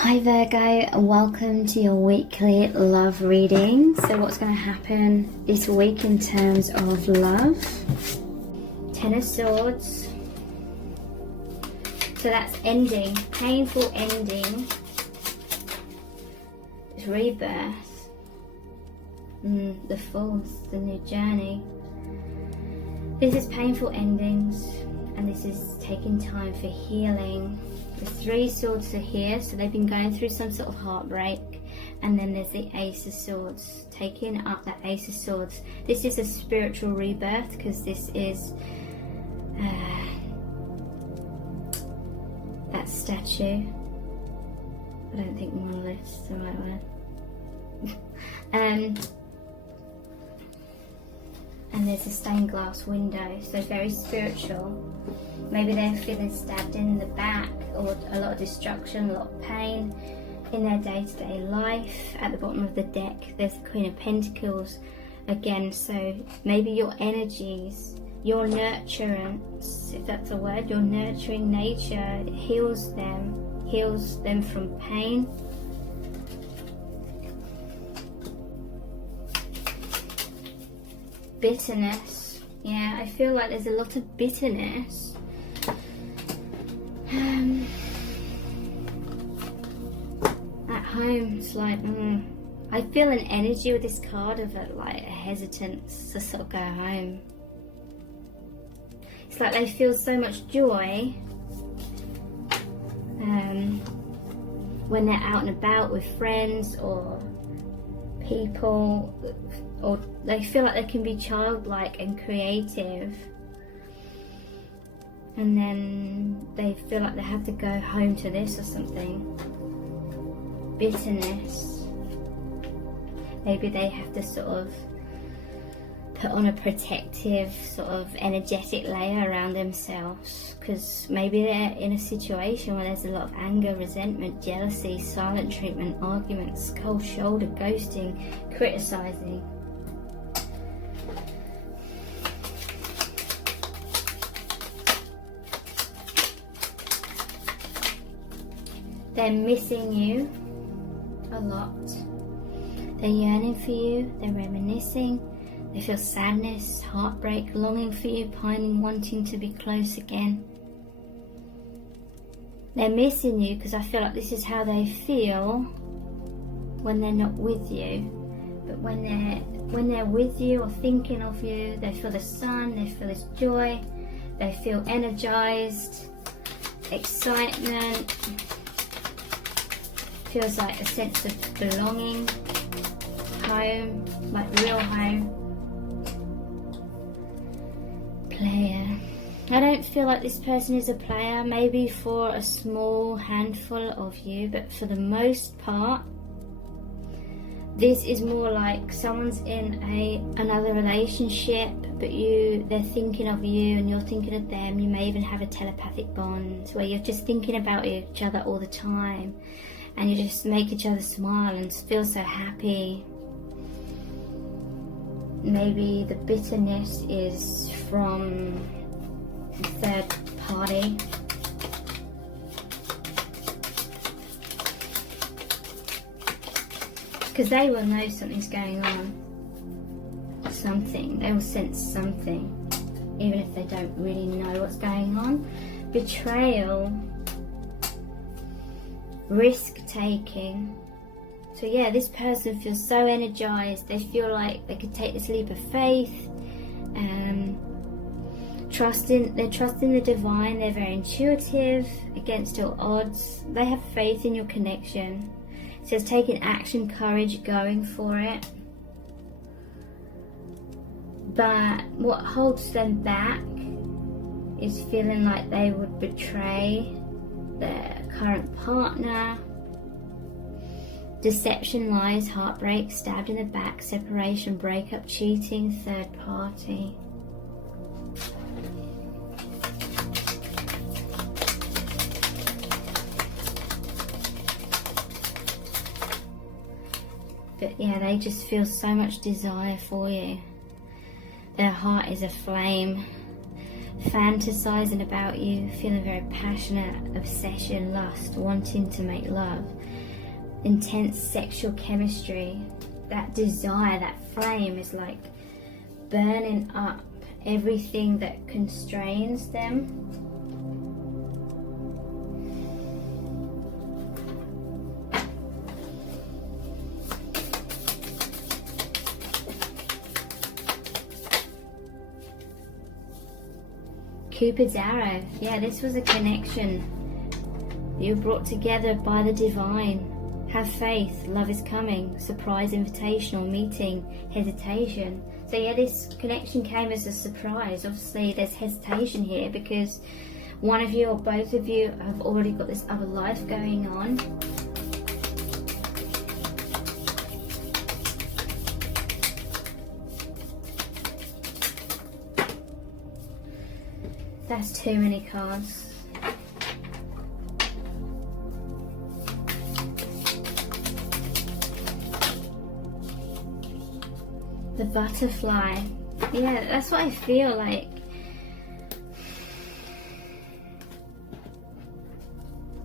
Hi Virgo, and welcome to your weekly love reading. So what's going to happen this week in terms of love? Ten of Swords. So that's ending, painful ending. It's rebirth. The Fourth, the new journey. This is painful endings, and this is taking time for healing. The Three Swords are here, so they've been going through some sort of heartbreak. And then there's the Ace of Swords, taking up that Ace of Swords. This is a spiritual rebirth, because this is that statue. I don't think monolith is the right word. And there's a stained glass window, so very spiritual. Maybe they're feeling stabbed in the back, or a lot of destruction, a lot of pain in their day-to-day life. At the bottom of the deck, there's the Queen of Pentacles again. So maybe your energies, your nurturance, if that's a word, your nurturing nature heals them from pain. Bitterness. Yeah, I feel like there's a lot of bitterness. At home, it's like, I feel an energy with this card of like a hesitance to sort of go home. It's like they feel so much joy when they're out and about with friends or people, or they feel like they can be childlike and creative, and then they feel like they have to go home to this or something. Bitterness. Maybe they have to sort of put on a protective sort of energetic layer around themselves, because maybe they're in a situation where there's a lot of anger, resentment, jealousy, silent treatment, arguments, cold shoulder, ghosting, criticizing. They're missing you a lot. They're yearning for you. They're reminiscing. They feel sadness, heartbreak, longing for you, pining, wanting to be close again. They're missing you because I feel like this is how they feel when they're not with you. But when they're with you or thinking of you, they feel the sun, they feel this joy, they feel energized, excitement. Feels like a sense of belonging, home, like real home. Player. I don't feel like this person is a player, maybe for a small handful of you, but for the most part, this is more like someone's in another relationship, but they're thinking of you and you're thinking of them. You may even have a telepathic bond where you're just thinking about each other all the time. And you just make each other smile and feel so happy. Maybe the bitterness is from the third party. Because they will know something's going on. Something. They will sense something. Even if they don't really know what's going on. Betrayal. Risk taking. So yeah, this person feels so energized. They feel like they could take this leap of faith. They're trusting the divine. They're very intuitive against all odds. They have faith in your connection. It says taking action, courage, going for it. But what holds them back is feeling like they would betray their current partner. Deception, lies, heartbreak, stabbed in the back, separation, breakup, cheating, third party. But yeah, they just feel so much desire for you. Their heart is aflame. fantasizing about you, feeling very passionate, obsession, lust, wanting to make love, intense sexual chemistry. That desire, that flame is like burning up everything that constrains them. Cupid's arrow. Yeah, this was a connection. You were brought together by the divine. Have faith, love is coming, surprise invitation or meeting, hesitation. So yeah, this connection came as a surprise. Obviously there's hesitation here because one of you or both of you have already got this other life going on. That's too many cards. The butterfly. Yeah, that's what I feel like.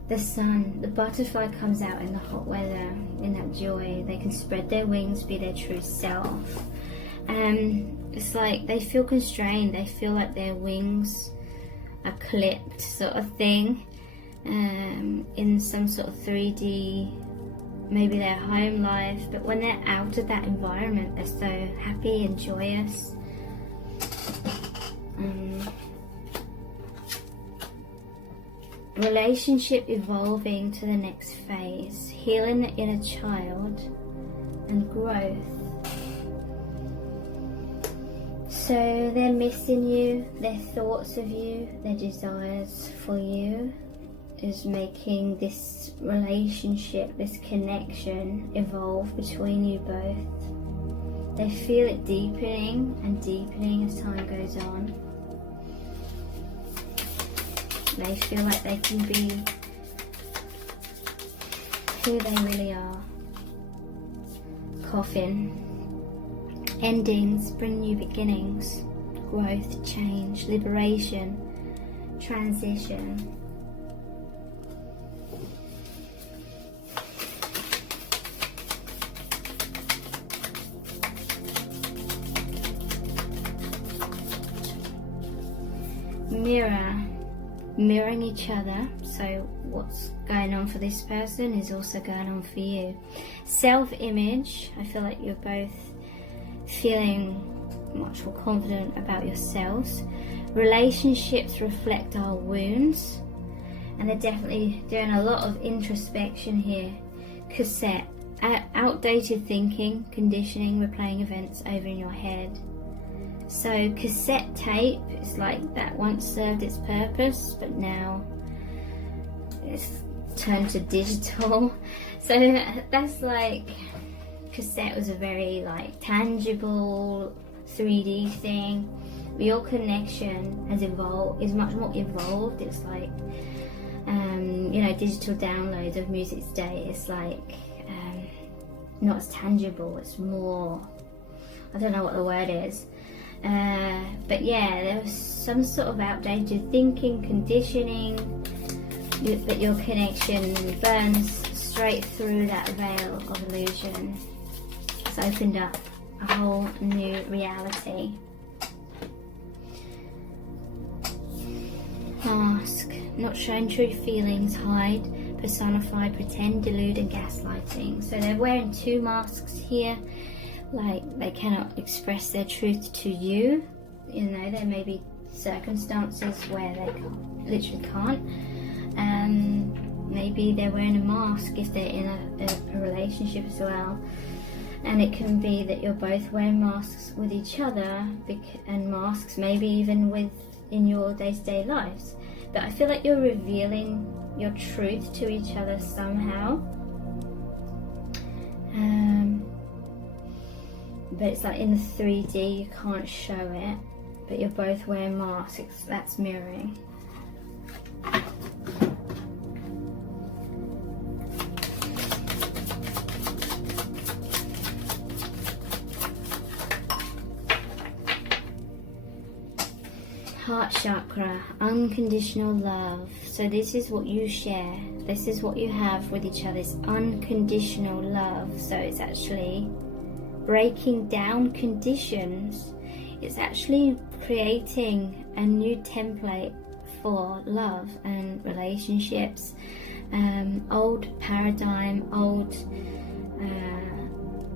The sun, the butterfly comes out in the hot weather, in that joy. They can spread their wings, be their true self. It's like they feel constrained. They feel like their wings are clipped, sort of thing, in some sort of 3D, maybe their home life, but when they're out of that environment they're so happy and joyous. Relationship evolving to the next phase, healing the inner child and growth. So they're missing you, their thoughts of you, their desires for you is making this relationship, this connection evolve between you both. They feel it deepening and deepening as time goes on. They feel like they can be who they really are. Coffin. Endings bring new beginnings, growth, change, liberation, transition. Mirror, mirroring each other. So what's going on for this person is also going on for you. Self-image, I feel like you're both feeling much more confident about yourselves. Relationships reflect our wounds, and they're definitely doing a lot of introspection here. Cassette, outdated thinking, conditioning, replaying events over in your head. So cassette tape is like that once served its purpose, but now it's turned to digital. So that's like, cassette was a very like tangible 3D thing. But your connection has evolved, is much more evolved. It's like you know, digital downloads of music today. It's like not as tangible. It's more, I don't know what the word is. But yeah, there was some sort of outdated thinking, conditioning, but your connection burns straight through that veil of illusion. It's opened up a whole new reality. Mask, not showing true feelings, hide, personify, pretend, delude and gaslighting. So they're wearing two masks here. Like they cannot express their truth to you. You know, there may be circumstances where they literally can't. Maybe they're wearing a mask if they're in a relationship as well. And it can be that you're both wearing masks with each other, and masks maybe even in your day-to-day lives. But I feel like you're revealing your truth to each other somehow. But it's like in the 3D you can't show it, but you're both wearing masks. That's mirroring. Heart chakra, unconditional love. So this is what you share. This is what you have with each other, is unconditional love. So it's actually breaking down conditions. It's actually creating a new template for love and relationships. Old paradigm, old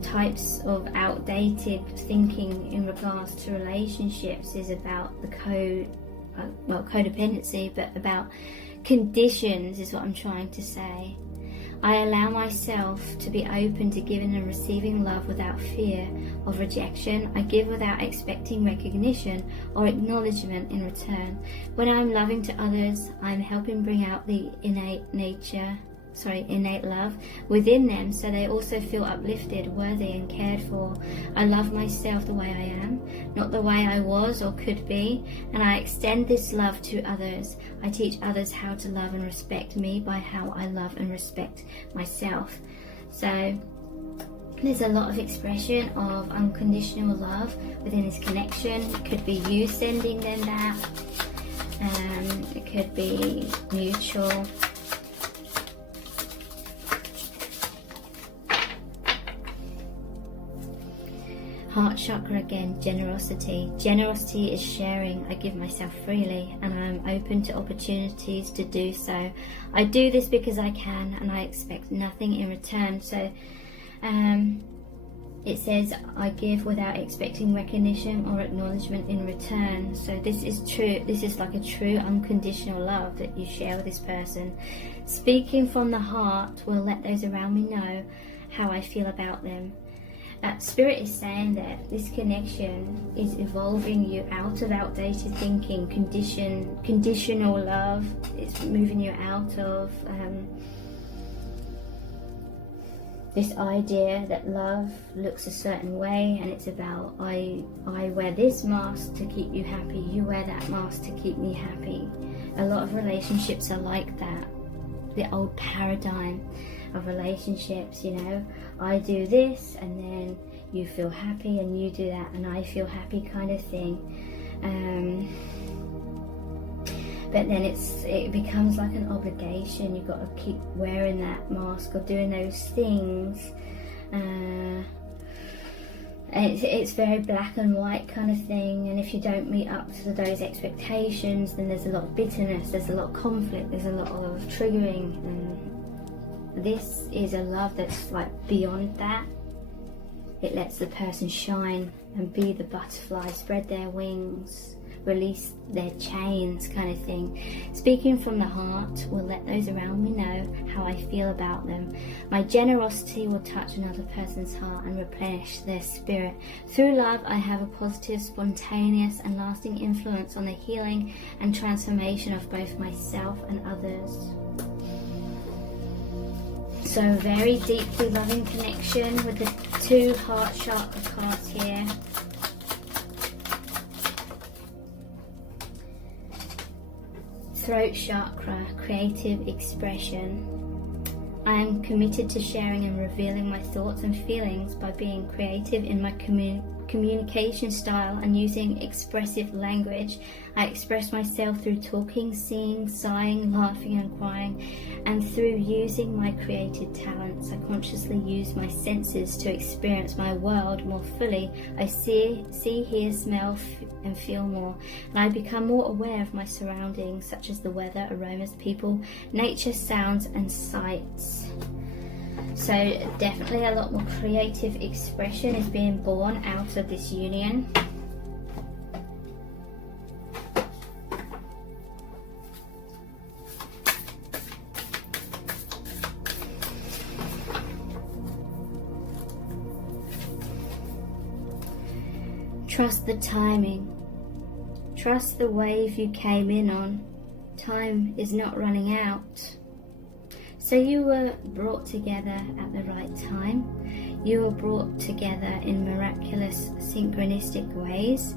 types of outdated thinking in regards to relationships is about the codependency, but about conditions is what I'm trying to say. I allow myself to be open to giving and receiving love without fear of rejection. I give without expecting recognition or acknowledgement in return. When I'm loving to others, I'm helping bring out the innate love within them, so they also feel uplifted, worthy and cared for. I love myself the way I am, not the way I was or could be, and I extend this love to others. I teach others how to love and respect me by how I love and respect myself. So there's a lot of expression of unconditional love within this connection. It could be you sending them that, it could be mutual. Heart chakra again, generosity. Generosity is sharing. I give myself freely and I'm open to opportunities to do so. I do this because I can and I expect nothing in return. So it says I give without expecting recognition or acknowledgement in return. So this is true. This is like a true unconditional love that you share with this person. Speaking from the heart will let those around me know how I feel about them. Spirit is saying that this connection is evolving you out of outdated thinking, conditional love. It's moving you out of this idea that love looks a certain way, and it's about I wear this mask to keep you happy, you wear that mask to keep me happy. A lot of relationships are like that, the old paradigm of relationships, you know, I do this and then you feel happy and you do that and I feel happy kind of thing. But then it becomes like an obligation. You've got to keep wearing that mask or doing those things. And it's very black and white kind of thing, and if you don't meet up to those expectations, then there's a lot of bitterness, there's a lot of conflict, there's a lot of triggering. And this is a love that's like beyond that. It lets the person shine and be the butterfly, spread their wings, release their chains kind of thing. Speaking from the heart will let those around me know how I feel about them. My generosity will touch another person's heart and replenish their spirit. Through love, I have a positive, spontaneous and lasting influence on the healing and transformation of both myself and others. So very deeply loving connection with the two heart chakra cards here. Throat chakra, creative expression. I am committed to sharing and revealing my thoughts and feelings by being creative in my communication style and using expressive language. I express myself through talking, singing, sighing, laughing and crying, and through using my creative talents. I consciously use my senses to experience my world more fully. I see, hear, smell and feel more, and I become more aware of my surroundings, such as the weather, aromas, people, nature, sounds and sights. So definitely a lot more creative expression is being born out of this union. Trust the timing. Trust the wave you came in on. Time is not running out. So you were brought together at the right time. You were brought together in miraculous, synchronistic ways,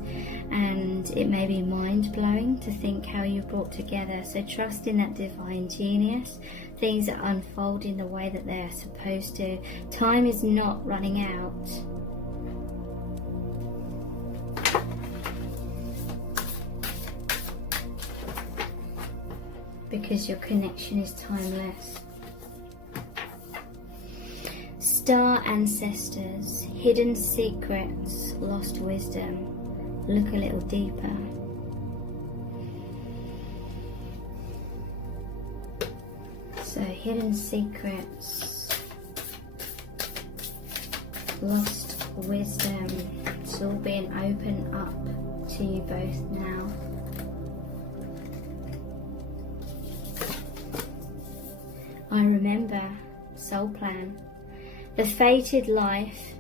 and it may be mind-blowing to think how you brought together. So trust in that divine genius. Things are unfolding the way that they are supposed to. Time is not running out. because your connection is timeless. Star ancestors, hidden secrets, lost wisdom. Look a little deeper. So hidden secrets, lost wisdom. It's all being opened up to you both now. I remember, soul plan, the fated life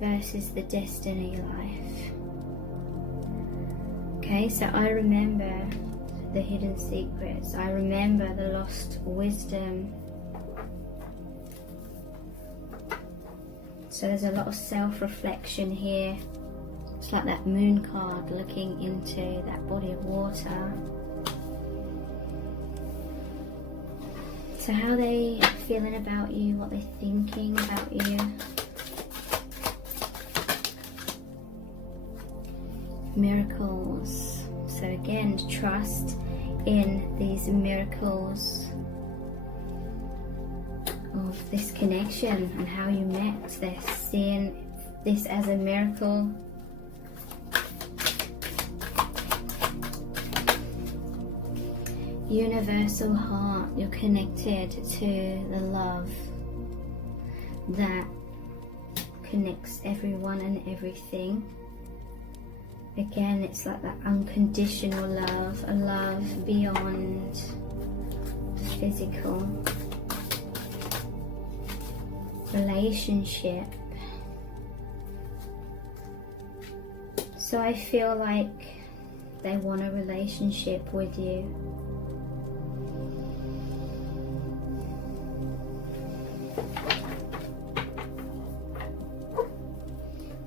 versus the destiny life. Okay, so I remember the hidden secrets. I remember the lost wisdom. So there's a lot of self-reflection here. It's like that moon card looking into that body of water. So how are they feeling about you, what they're thinking about you. Miracles. So again, trust in these miracles of this connection and how you met this, seeing this as a miracle. Universal heart, you're connected to the love that connects everyone and everything. Again, it's like that unconditional love, a love beyond the physical. Relationship. So I feel like they want a relationship with you.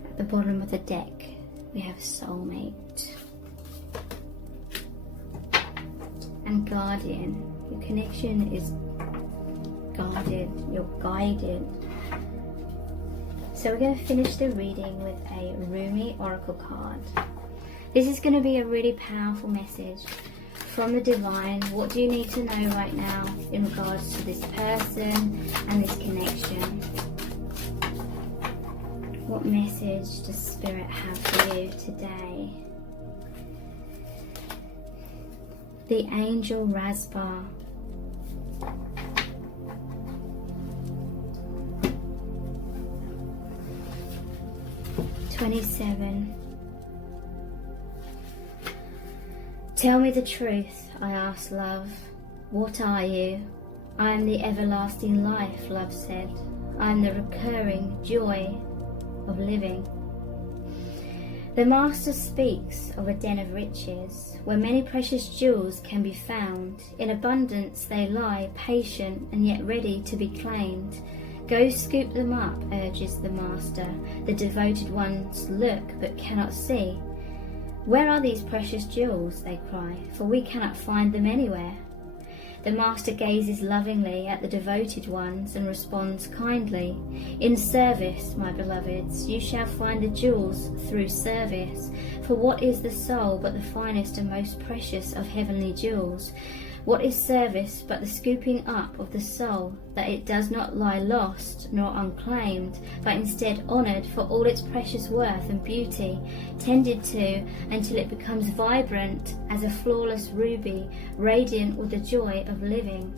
At the bottom of the deck, we have soulmate and guardian. Your connection is guarded, you're guided. So we're going to finish the reading with a Rumi Oracle card. This is going to be a really powerful message from the divine. What do you need to know right now in regards to this person and this connection? What message does Spirit have for you today? The angel Rasbar. "27. Tell me the truth, I asked love. What are you? I am the everlasting life, love said. I am the recurring joy of living. The Master speaks of a den of riches, where many precious jewels can be found. In abundance they lie, patient and yet ready to be claimed. Go scoop them up, urges the Master. The devoted ones look but cannot see. Where are these precious jewels, they cry, for we cannot find them anywhere. The Master gazes lovingly at the devoted ones and responds kindly. In service, my beloveds, you shall find the jewels through service. For what is the soul but the finest and most precious of heavenly jewels? What is service but the scooping up of the soul, that it does not lie lost nor unclaimed, but instead honoured for all its precious worth and beauty, tended to until it becomes vibrant as a flawless ruby, radiant with the joy of living.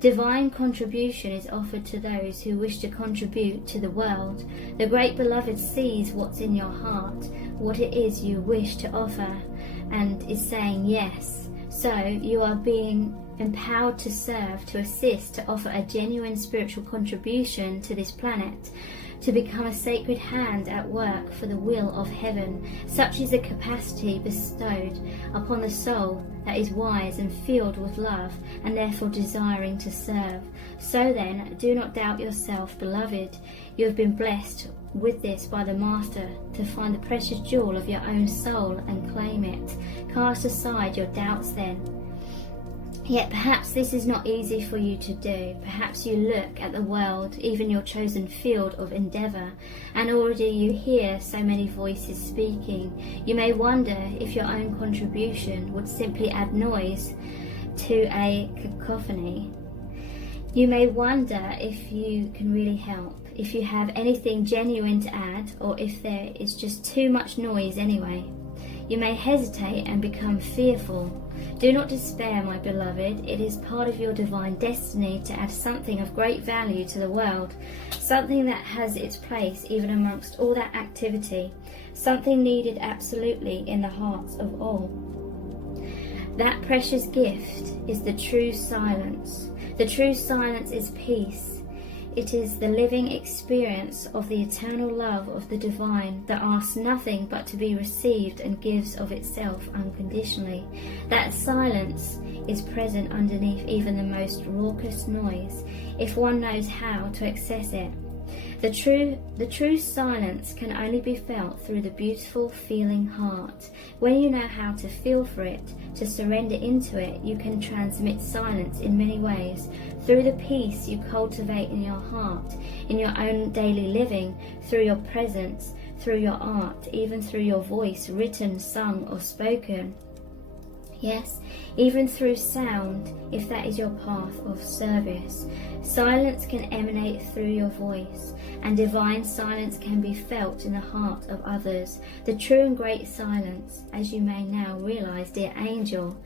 Divine contribution is offered to those who wish to contribute to the world. The great beloved sees what's in your heart, what it is you wish to offer, and is saying yes. So you are being empowered to serve, to assist, to offer a genuine spiritual contribution to this planet, to become a sacred hand at work for the will of heaven. Such is the capacity bestowed upon the soul that is wise and filled with love, and therefore desiring to serve. So then, do not doubt yourself, beloved. You have been blessed with this by the Master, to find the precious jewel of your own soul and claim it. Cast aside your doubts then. Yet perhaps this is not easy for you to do. Perhaps you look at the world, even your chosen field of endeavour, and already you hear so many voices speaking. You may wonder if your own contribution would simply add noise. to a cacophony. You may wonder if you can really help, if you have anything genuine to add, or if there is just too much noise anyway. You may hesitate and become fearful. Do not despair, my beloved. It is part of your divine destiny to add something of great value to the world, something that has its place even amongst all that activity, something needed absolutely in the hearts of all. That precious gift is the true silence. The true silence is peace. It is the living experience of the eternal love of the divine that asks nothing but to be received and gives of itself unconditionally. That silence is present underneath even the most raucous noise, if one knows how to access it. The true silence can only be felt through the beautiful feeling heart. When you know how to feel for it, to surrender into it, you can transmit silence in many ways. Through the peace you cultivate in your heart, in your own daily living, through your presence, through your art, even through your voice, written, sung or spoken. Yes, even through sound, if that is your path of service. Silence can emanate through your voice, and divine silence can be felt in the heart of others. The true and great silence, as you may now realize, dear angel,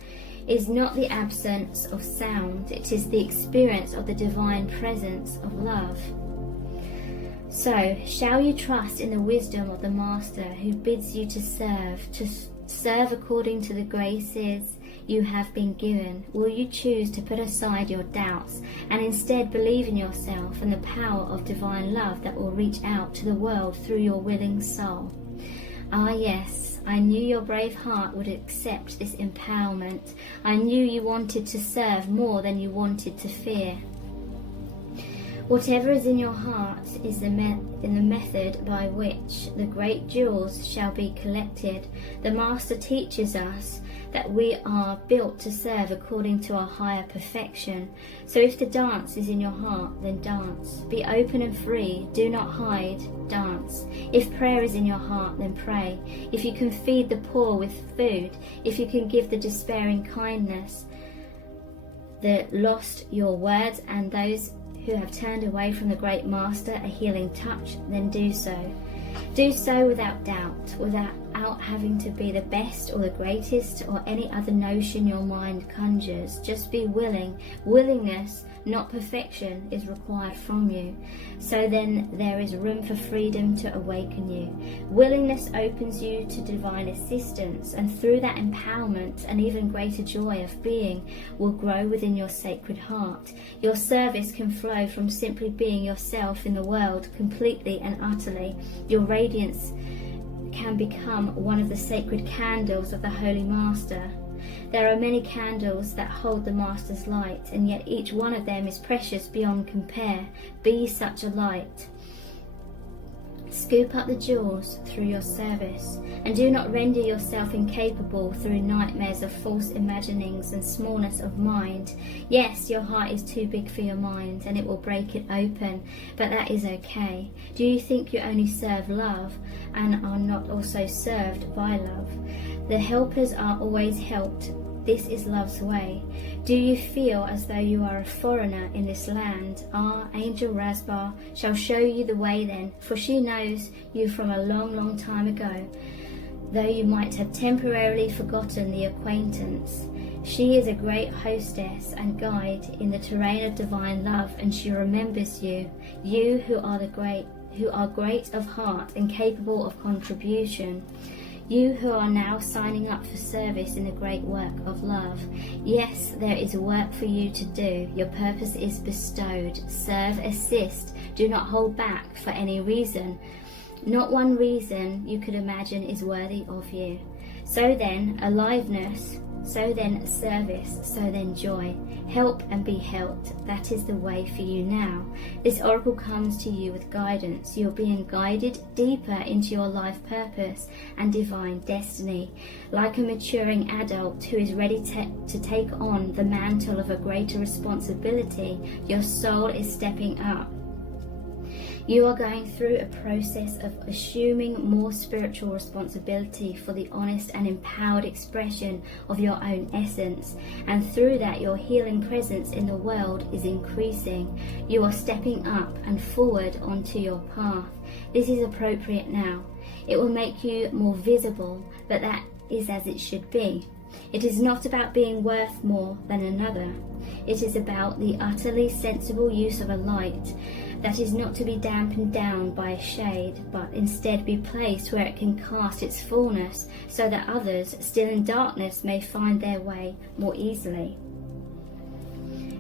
is not the absence of sound. It is the experience of the divine presence of love. So, shall you trust in the wisdom of the Master who bids you to serve according to the graces you have been given? Will you choose to put aside your doubts and instead believe in yourself and the power of divine love that will reach out to the world through your willing soul? Ah yes, I knew your brave heart would accept this empowerment. I knew you wanted to serve more than you wanted to fear. Whatever is in your heart is in the method by which the great jewels shall be collected. The Master teaches us that we are built to serve according to our higher perfection. So if the dance is in your heart, then dance. Be open and free. Do not hide. Dance. If prayer is in your heart, then pray. If you can feed the poor with food, if you can give the despairing kindness, the lost your words, and those who have turned away from the great Master a healing touch, then do so. Do so without doubt, without having to be the best or the greatest or any other notion your mind conjures. Just be willing. Willingness, not perfection, is required from you. So then there is room for freedom to awaken you. Willingness opens you to divine assistance, and through that empowerment, an even greater joy of being will grow within your sacred heart. Your service can flow from simply being yourself in the world completely and utterly. Your radiance can become one of the sacred candles of the Holy Master. There are many candles that hold the Master's light, and yet each one of them is precious beyond compare. Be such a light. Scoop up the jewels through your service, and do not render yourself incapable through nightmares of false imaginings and smallness of mind. Yes, your heart is too big for your mind, and it will break it open, but that is okay. Do you think you only serve love and are not also served by love? The helpers are always helped. This is love's way. Do you feel as though you are a foreigner in this land? Ah, Angel Rasbar shall show you the way then, for she knows you from a long, long time ago, though you might have temporarily forgotten the acquaintance. She is a great hostess and guide in the terrain of divine love, and she remembers you, you who are great of heart and capable of contribution. You who are now signing up for service in the great work of love. Yes, there is work for you to do. Your purpose is bestowed. Serve, assist. Do not hold back for any reason. Not one reason you could imagine is worthy of you. So then, aliveness. So then, service. So then, joy. Help and be helped. That is the way for you now. This oracle comes to you with guidance. You're being guided deeper into your life purpose and divine destiny. Like a maturing adult who is ready to take on the mantle of a greater responsibility, your soul is stepping up. You are going through a process of assuming more spiritual responsibility for the honest and empowered expression of your own essence, and through that your healing presence in the world is increasing. You are stepping up and forward onto your path. This is appropriate now. It will make you more visible, but that is as it should be. It is not about being worth more than another. It is about the utterly sensible use of a light that is not to be dampened down by a shade, but instead be placed where it can cast its fullness, so that others, still in darkness, may find their way more easily.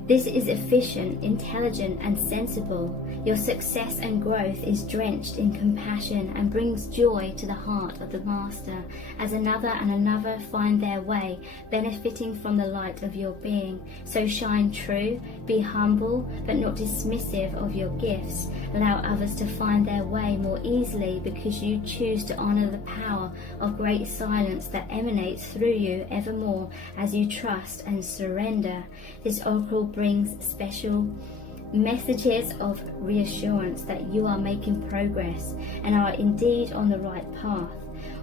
This is efficient, intelligent, and sensible. Your success and growth is drenched in compassion and brings joy to the heart of the Master, as another and another find their way, benefiting from the light of your being. So shine true, be humble, but not dismissive of your gifts. Allow others to find their way more easily, because you choose to honor the power of great silence that emanates through you evermore as you trust and surrender. This oracle brings special messages of reassurance that you are making progress and are indeed on the right path.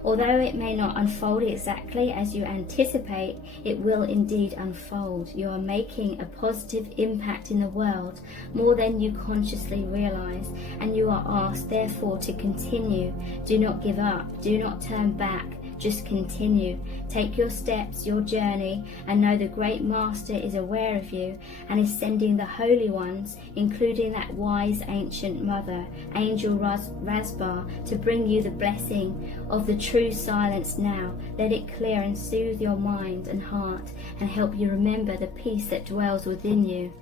Although it may not unfold exactly as you anticipate, it will indeed unfold. You are making a positive impact in the world, more than you consciously realize, and you are asked therefore to continue. Do not give up, do not turn back. Just continue. Take your steps, your journey, and know the great Master is aware of you and is sending the holy ones, including that wise ancient mother, Angel Rasbar, to bring you the blessing of the true silence now. Let it clear and soothe your mind and heart and help you remember the peace that dwells within you.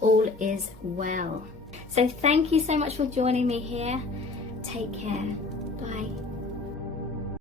All is well. So thank you so much for joining me here. Take care. Bye.